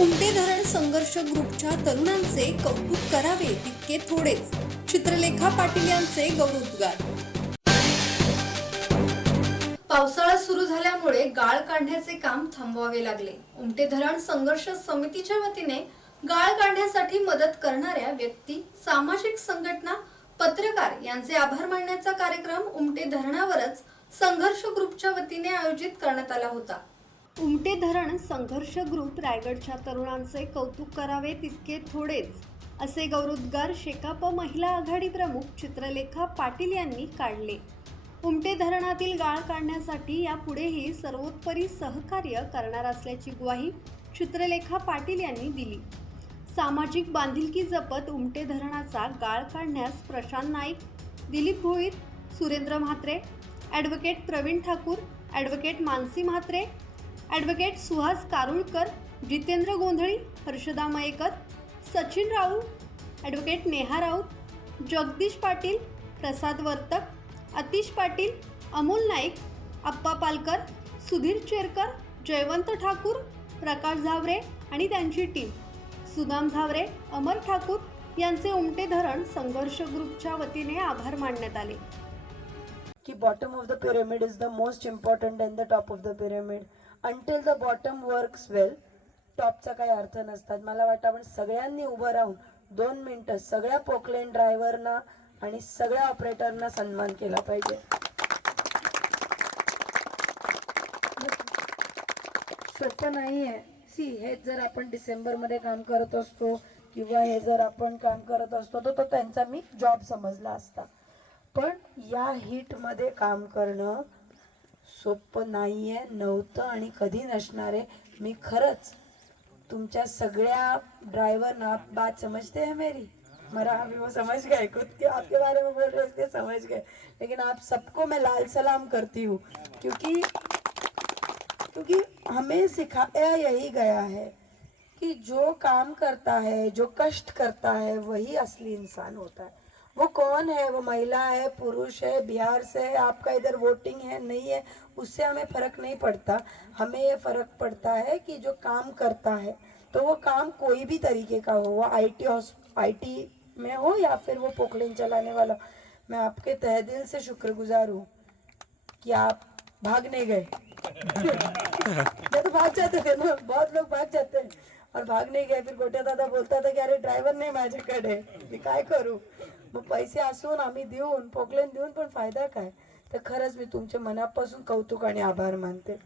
उमटे धरण संघर्ष ग्रुपच्या तरुणांचे कौतुक करावे तितके थोडेच. चित्रलेखा पाटील यांचे गौरवोद्गार पावसाळा सुरू झाल्यामुळे गाळ काढण्याचे काम थांबवावे लागले. उमटे धरण संघर्ष समितीच्या वतीने गाळ काढण्यासाठी मदत करणाऱ्या व्यक्ती सामाजिक संघटना पत्रकार यांचे आभार मानण्याचा कार्यक्रम उमटे धरणावरच संघर्ष ग्रुपच्या वतीने आयोजित करण्यात आला होता. उमटे धरण संघर्ष ग्रुप रायगडच्या तरुणांचे कौतुक करावे तितके थोडेच असे गौरवोद्गार शेकाप महिला आघाडी प्रमुख चित्रलेखा पाटील यांनी काढले. उमटे धरणातील गाळ काढण्यासाठी यापुढेही सर्वोत्परी सहकार्य करणार असल्याची ग्वाही चित्रलेखा पाटील यांनी दिली. सामाजिक बांधिलकी जपत उमटे धरणाचा गाळ काढण्यास Prashant Naik Dilip Bhoir Surendra Mhatre advocate Pravin Thakur advocate Mansi Mhatre advocate Suhas Karulkar Jitendra Gondhali Harshada Mayekar Sachin Raut advocate Neha Raut Jagdish Patil Prasad Vartak Atish Patil Amol Naik Appa Palkar Sudhir Cherkar Jaywant Thakur Prakash Zaware आणि त्यांची team. Sudam Zaware Amar Thakur यांचे उमटे धरण संघर्ष ग्रुपच्या वतीने आभार मानण्यात आले. की bottom of the pyramid is the most important and the top of the pyramid until the bottom works well टॉपचा काही अर्थ नसतात. मला वाटतं आपण सगळ्यांनी उभं राहून दोन मिनटं सगळ्या पोकलेन ड्रायव्हरना आणि सगळ्या ऑपरेटरना सन्मान केला पाहिजे. सोपं आहे सी हे जर आपण डिसेंबरमध्ये काम करत असतो किंवा हे जर आपण काम करत असतो तर तो त्यांचा मी जॉब समजला असता. पण या हिटमध्ये काम करणं सोपं नाही आहे नव्हतं आणि कधी नसणार आहे. मी खरंच तुमच्या सगळ्या ड्रायव्हरना ना बात समझते हैं मेरी? मरा अभी वो समझ गए खुद के आपके बारे में बोल रहे थे समझ गए. लेकिन आप सबको मैं लाल सलाम करती हूँ क्योंकि क्योंकि हमें सिखाया यही गया है कि जो काम करता है जो कष्ट करता है वही असली इंसान होता है। वो कौन है? वो महिला है, पुरुष है, बिहार से है, आपका इधर वोटिंग है, नहीं है, उससे हमें फ़र्क नहीं पड़ता। हमें ये फ़र्क पड़ता है कि जो काम करता है तो वो काम कोई भी तरीके का हो, वो आईटी आईटी में हो या फिर वो पोखलेन चलाने वाला मैं आपके तह दिल से शुक्रगुजार हूँ कि आप भाग नहीं गए तो भाग जाते थे ना, बहुत लोग भाग जाते हैं। और भाग नहीं गए, फिर गोट्या दादा बोलता था कि, अरे ड्रायव्हर नाही माझ्याकडे मी काय करू? मग पैसे असून आम्ही देऊन पोकलेन देऊन पण फायदा काय? तर खरंच मी तुमचे मनापासून कौतुक आणि आभार मानते.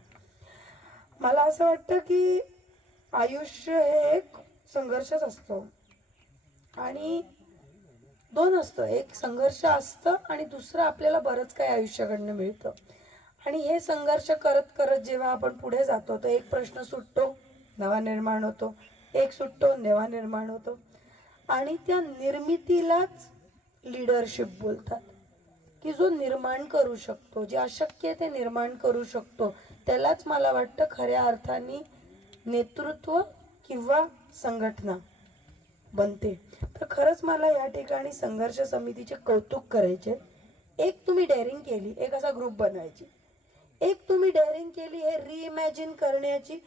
मला असं वाटतं की आयुष्य हे एक संघर्षच असतो. आणि दोन असतं. एक संघर्ष असतं आणि दुसरं आपल्याला बरंच काही आयुष्याकडनं मिळतं. आणि हे संघर्ष करत करत जेव्हा आपण पुढे जातो तर एक प्रश्न सुटतो नवा निर्माण होतो. एक सुटतो नवा निर्माण होतो. आणि त्या निर्मितीलाच लिडरशिप बोलतात. की जो निर्माण करू शकतो जे अशक्य ते निर्माण करू शकतो. त्यालाच मला वाटतं खऱ्या अर्थाने नेतृत्व किंवा संघटना बनते. तर खरंच मला या ठिकाणी संघर्ष समितीचे कौतुक करायचे. एक तुम्ही डेअरिंग केली एक असा ग्रुप बनवायची. एक तुम्ही डेअरिंग केली हे रिइमॅजिन करण्याची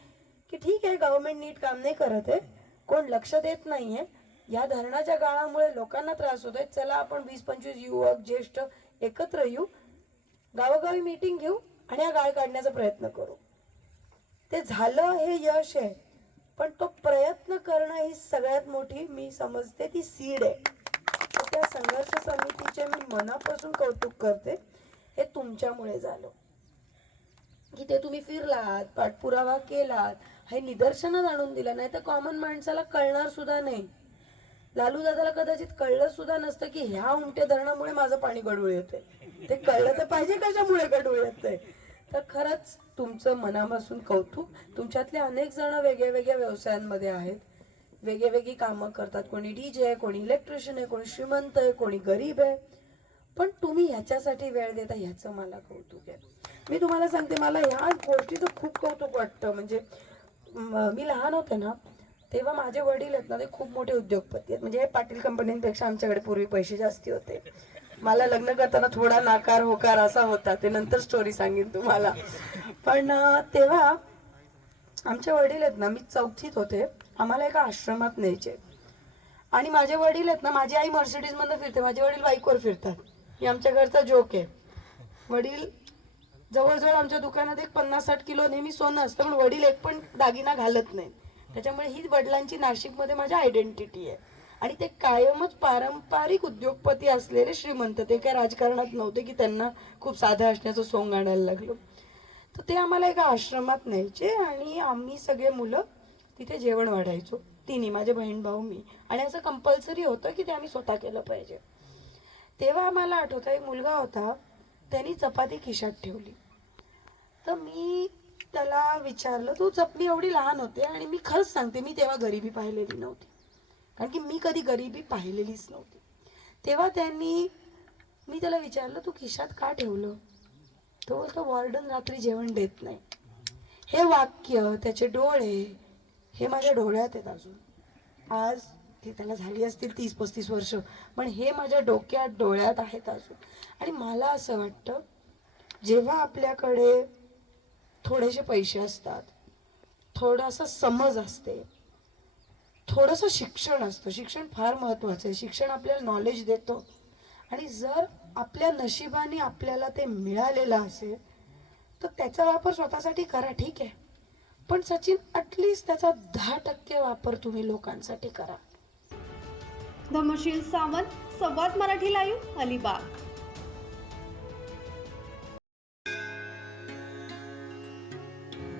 की ठीक आहे गव्हर्मेंट नीट काम नाही करत आहे. कोण लक्ष देत नाही आहे या धरणाच्या काळामुळे लोकांना त्रास होतोय. चला आपण वीस पंचवीस युवक ज्येष्ठ एकत्र येऊ. गावोगावी मीटिंग घेऊ आणि हा गाळ काढण्याचा प्रयत्न करू. ते झालं हे यश आहे पण तो प्रयत्न करणं ही सगळ्यात मोठी मी समजते ती सीड आहे. त्या संघर्ष समितीचे मी मनापासून कौतुक करते. हे तुमच्यामुळे झालं. की ते तुम्ही फिरलात पाठपुरावा केलात हे निदर्शनात आणून दिलं नाही तर कॉमन माणसाला कळणार सुद्धा नाही. लालू दादाला कदाचित कळलं सुद्धा नसतं की ह्या उमट्या धरणामुळे माझं पाणी गडूळ येते ते कळलं तर पाहिजे कशामुळे गडूळ येते तर खरंच तुमचं मनापासून कौतुक. तुमच्यातले अनेक जण वेगळ्या वेगळ्या व्यवसायांमध्ये आहेत. वेगळी वेगळी कामं करतात. कोणी डीजे आहे कोणी इलेक्ट्रिशियन आहे कोणी श्रीमंत आहे कोणी गरीब आहे. पण तुम्ही ह्याच्यासाठी वेळ देता ह्याचं मला कौतुक आहे. मी तुम्हाला सांगते मला ह्या गोष्टीचं खूप कौतुक वाटतं. म्हणजे मी लहान होते ना तेव्हा माझे वडील आहेत ना ते खूप मोठे उद्योगपती आहेत. म्हणजे हे पाटील कंपनीपेक्षा आमच्याकडे पूर्वी पैसे जास्ती होते. मला लग्न करताना थोडा नाकार होकार असा होता. ते नंतर स्टोरी सांगेन तुम्हाला. पण तेव्हा आमचे वडील आहेत ना मी चौथीत होते. आम्हाला एका आश्रमात न्यायचे. आणि माझे वडील आहेत ना माझी आई मर्सिडीज मधनं फिरते. माझे वडील बाईकवर फिरतात. हे आमच्या घरचा जोक आहे. वडील जवळजवळ आमच्या दुकानात एक पन्नास साठ किलो नेहमी सोनं असतं पण वडील एक पण दागिना घालत नाही त्याच्यामुळे ही वडिलांची नाशिकमध्ये माझी आयडेंटिटी आहे. आणि ते कायमच पारंपरिक उद्योगपती असलेले श्रीमंत ते काय राजकारणात नव्हते की त्यांना खूप साधं असण्याचं सोंग आणायला लागलो. तर ते आम्हाला एका आश्रमात न्यायचे आणि आम्ही सगळे मुलं तिथे जेवण वाढायचो. तिन्ही माझे बहीण भाऊ मी. आणि असं कंपल्सरी होतं की ते आम्ही स्वतः केलं पाहिजे. तेव्हा आम्हाला आठवतं एक मुलगा होता त्यांनी चपाती खिशात ठेवली. तर मी त्याला विचारलं तू चपली एवढी लहान होते आणि मी खरंच सांगते मी तेव्हा गरिबी पाहिलेली नव्हती. कारण की मी कधी गरिबी पाहिलेलीच नव्हती. तेव्हा त्यांनी मी त्याला विचारलं तू खिशात का ठेवलं? तो बोलतो वॉर्डन रात्री जेवण देत नाही. हे वाक्य त्याचे डोळे हे माझ्या डोळ्यात आहेत अजून. आज ती त्याला झाली असतील तीस पस्तीस वर्ष पण हे माझ्या डोक्यात डोळ्यात आहेत अजून. आणि मला असं वाटतं जेव्हा आपल्याकडे थोडेसे पैसे असतात. थोडासा समज असते. थोडंसं शिक्षण असतं. शिक्षण फार महत्त्वाचं आहे. शिक्षण आपल्याला नॉलेज देतो. आणि जर आपल्या नशिबाने आपल्याला ते मिळालेलं असेल तर त्याचा वापर स्वतःसाठी करा. ठीक आहे. पण सचिन अटलिस्ट त्याचा दहा टक्के वापर तुम्ही लोकांसाठी करा. धमशील सावंत संवाद मराठी लाईव्ह अलिबाग.